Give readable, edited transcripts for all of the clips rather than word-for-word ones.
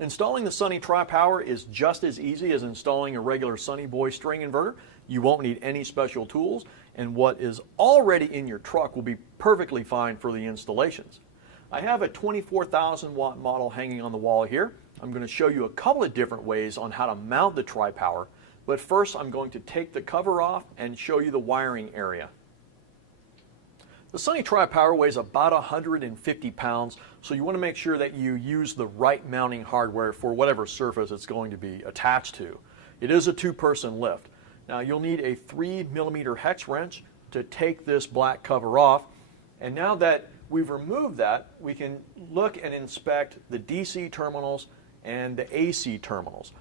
Installing the Sunny Tripower is just as easy as installing a regular Sunny Boy string inverter. You won't need any special tools, and what is already in your truck will be perfectly fine for the installations. I have a 24,000 watt model hanging on the wall here. I'm going to show you a couple of different ways on how to mount the Tripower, but first I'm going to take the cover off and show you the wiring area. The Sunny Tripower weighs about 150 pounds, so you want to make sure that you use the right mounting hardware for whatever surface it's going to be attached to. It is a two-person lift. Now you'll need a 3mm hex wrench to take this black cover off, and now that we've removed that, we can look and inspect the DC terminals and the AC terminals.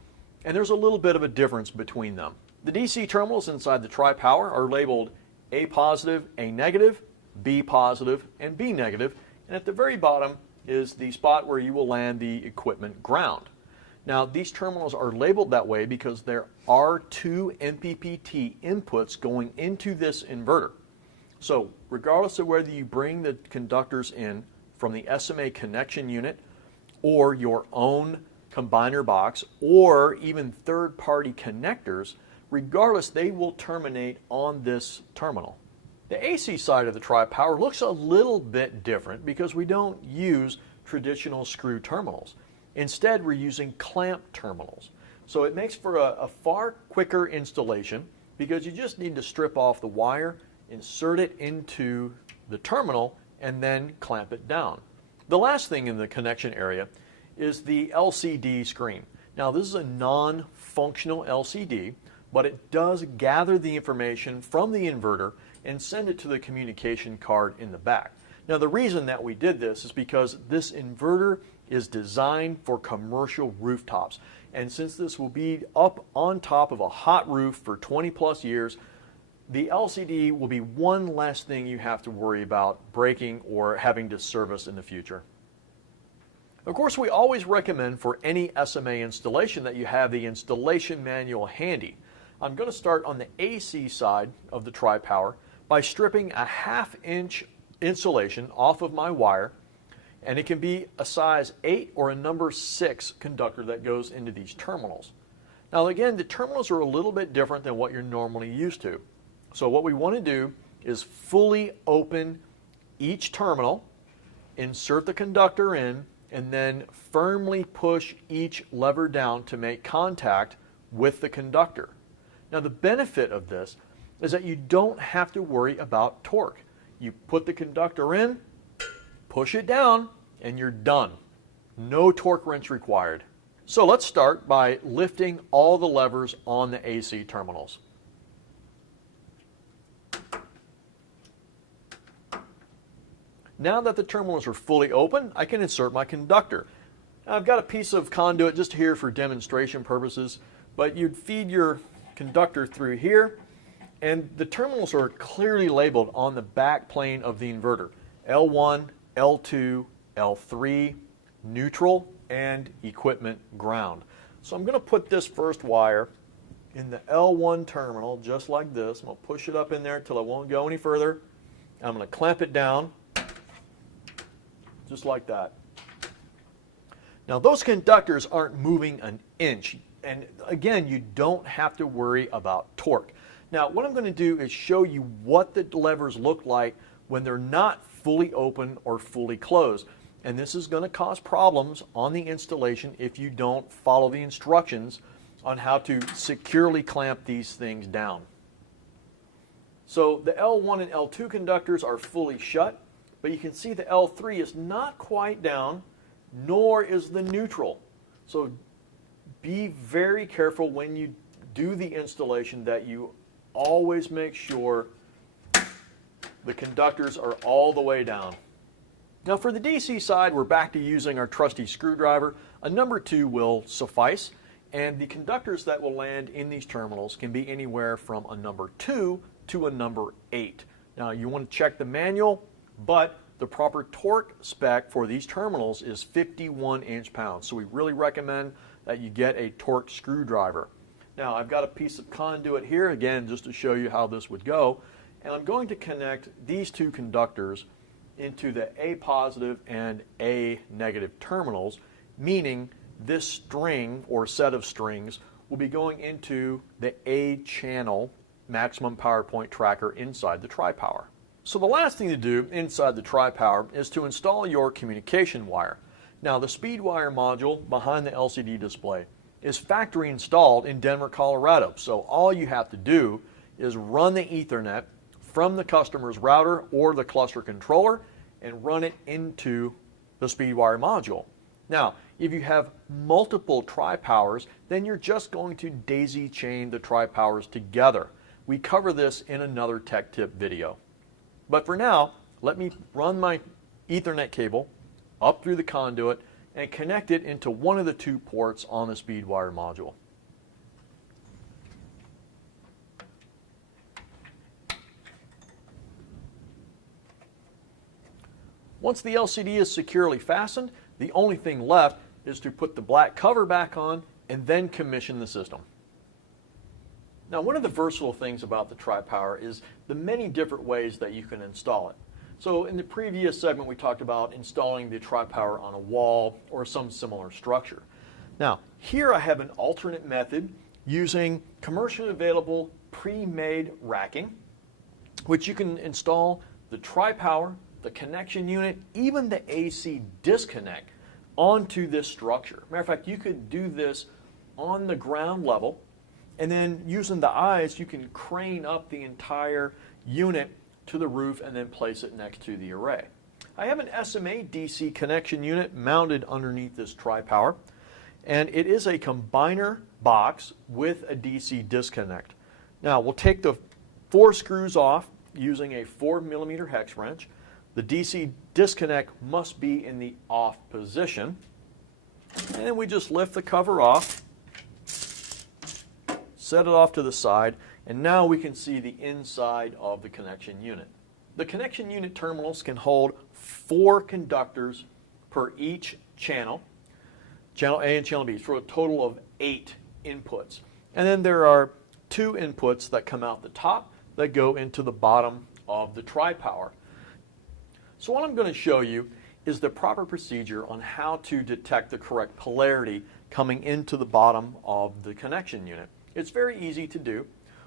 And there's a little bit of a difference between them. The DC terminals inside the Tripower are labeled A positive, A negative, B positive, and B negative, and at the very bottom is the spot where you will land the equipment ground. Now these terminals are labeled that way because there are two MPPT inputs going into this inverter. So regardless of whether you bring the conductors in from the SMA connection unit or your own combiner box or even third-party connectors, regardless, they will terminate on this terminal. The AC side of the Tripower looks a little bit different because we don't use traditional screw terminals. Instead, we're using clamp terminals. So it makes for a far quicker installation because you just need to strip off the wire, insert it into the terminal, and then clamp it down. The last thing in the connection area is the LCD screen. Now this is a non-functional LCD, but it does gather the information from the inverter and send it to the communication card in the back. Now the reason that we did this is because this inverter is designed for commercial rooftops, and since this will be up on top of a hot roof for 20+ years, the LCD will be one less thing you have to worry about breaking or having to service in the future. Of course, we always recommend for any SMA installation that you have the installation manual handy. I'm going to start on the AC side of the Tripower by stripping a 1/2 inch insulation off of my wire, and it can be a size 8 or a number 6 conductor that goes into these terminals. Now again, the terminals are a little bit different than what you're normally used to. So what we want to do is fully open each terminal, insert the conductor in, and then firmly push each lever down to make contact with the conductor. Now the benefit of this is that you don't have to worry about torque. You put the conductor in, push it down, and you're done. No torque wrench required. So let's start by lifting all the levers on the AC terminals. Now that the terminals are fully open, I can insert my conductor. Now, I've got a piece of conduit just here for demonstration purposes, but you'd feed your conductor through here, and the terminals are clearly labeled on the back plane of the inverter. L1, L2, L3, neutral, and equipment ground. So I'm going to put this first wire in the L1 terminal just like this. I'm going to push it up in there until it won't go any further. I'm going to clamp it down just like that. Now those conductors aren't moving an inch, and again, you don't have to worry about torque. Now what I'm going to do is show you what the levers look like when they're not fully open or fully closed, and this is going to cause problems on the installation if you don't follow the instructions on how to securely clamp these things down. So the L1 and L2 conductors are fully shut, but you can see the L3 is not quite down, nor is the neutral. So be very careful when you do the installation that you always make sure the conductors are all the way down. Now for the DC side, we're back to using our trusty screwdriver. A number 2 will suffice, and the conductors that will land in these terminals can be anywhere from a number 2 to a number 8. Now you want to check the manual, but the proper torque spec for these terminals is 51 inch-pounds. So we really recommend that you get a torque screwdriver. Now I've got a piece of conduit here, again, just to show you how this would go. And I'm going to connect these 2 conductors into the A positive and A negative terminals, meaning this string or set of strings will be going into the A channel maximum power point tracker inside the Tripower. So the last thing to do inside the Tripower is to install your communication wire. Now the speed wire module behind the LCD display is factory installed in Denver, Colorado. So all you have to do is run the Ethernet from the customer's router or the cluster controller and run it into the speed wire module. Now, if you have multiple Tripowers, then you're just going to daisy chain the Tripowers together. We cover this in another tech tip video. But for now, let me run my Ethernet cable up through the conduit and connect it into one of the two ports on the speed wire module. Once the LCD is securely fastened, the only thing left is to put the black cover back on and then commission the system. Now, one of the versatile things about the Tripower is the many different ways that you can install it. So in the previous segment, we talked about installing the Tripower on a wall or some similar structure. Now, here I have an alternate method using commercially available pre-made racking, which you can install the Tripower, the connection unit, even the AC disconnect onto this structure. Matter of fact, you could do this on the ground level, and then using the eyes, you can crane up the entire unit to the roof and then place it next to the array. I have an SMA DC connection unit mounted underneath this Tripower, and it is a combiner box with a DC disconnect. Now we'll take the 4 screws off using a 4mm hex wrench. The DC disconnect must be in the off position, and then we just lift the cover off, set it off to the side, and now we can see the inside of the connection unit. The connection unit terminals can hold 4 conductors per each channel, channel A and channel B, for a total of 8 inputs. And then there are 2 inputs that come out the top that go into the bottom of the Tripower. So what I'm going to show you is the proper procedure on how to detect the correct polarity coming into the bottom of the connection unit. It's very easy to do.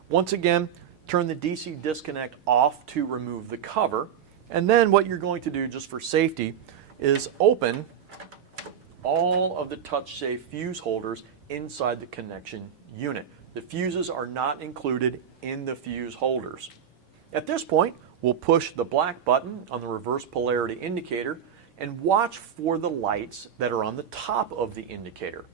Once again, turn the DC disconnect off to remove the cover, and then what you're going to do, just for safety, is open all of the touch-safe fuse holders inside the connection unit. The fuses are not included in the fuse holders. At this point, we'll push the black button on the reverse polarity indicator and watch for the lights that are on the top of the indicator.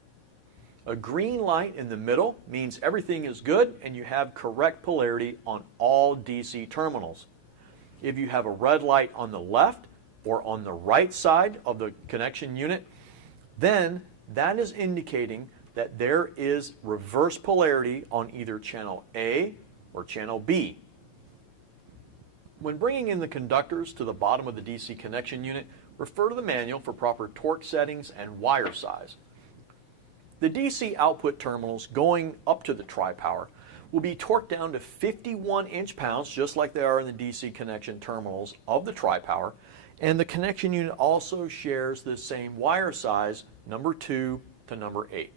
A green light in the middle means everything is good and you have correct polarity on all DC terminals. If you have a red light on the left or on the right side of the connection unit, then that is indicating that there is reverse polarity on either channel A or channel B. When bringing in the conductors to the bottom of the DC connection unit, refer to the manual for proper torque settings and wire size. The DC output terminals going up to the Tripower will be torqued down to 51 inch-pounds, just like they are in the DC connection terminals of the Tripower, and the connection unit also shares the same wire size, number 2 to number 8.